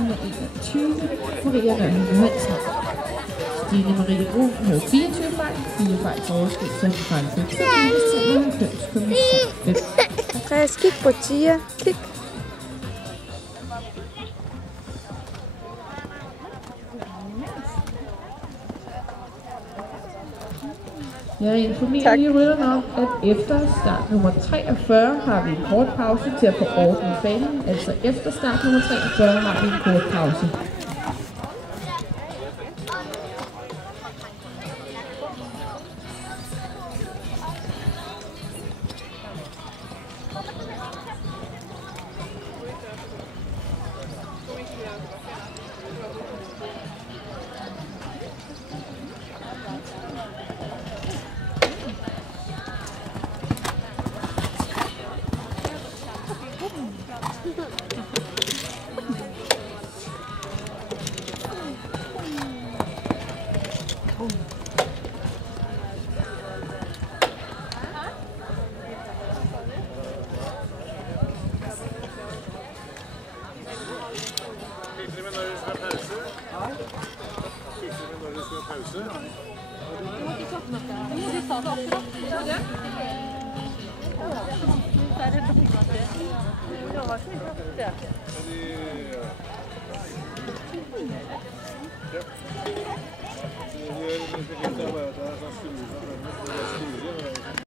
nummer 21, Maria Nørhøj Johansen. Stine Marie Brun havde 24 fejl, 4 fejl til overskrig, 5 fejl til 90,5. Andreas, kig på Tia. Kig. Jeg informerer lige rytterne om, at efter start nummer 43 har vi en kort pause til at få ordnet banen. Altså efter start nummer 43 har vi en kort pause. Ja.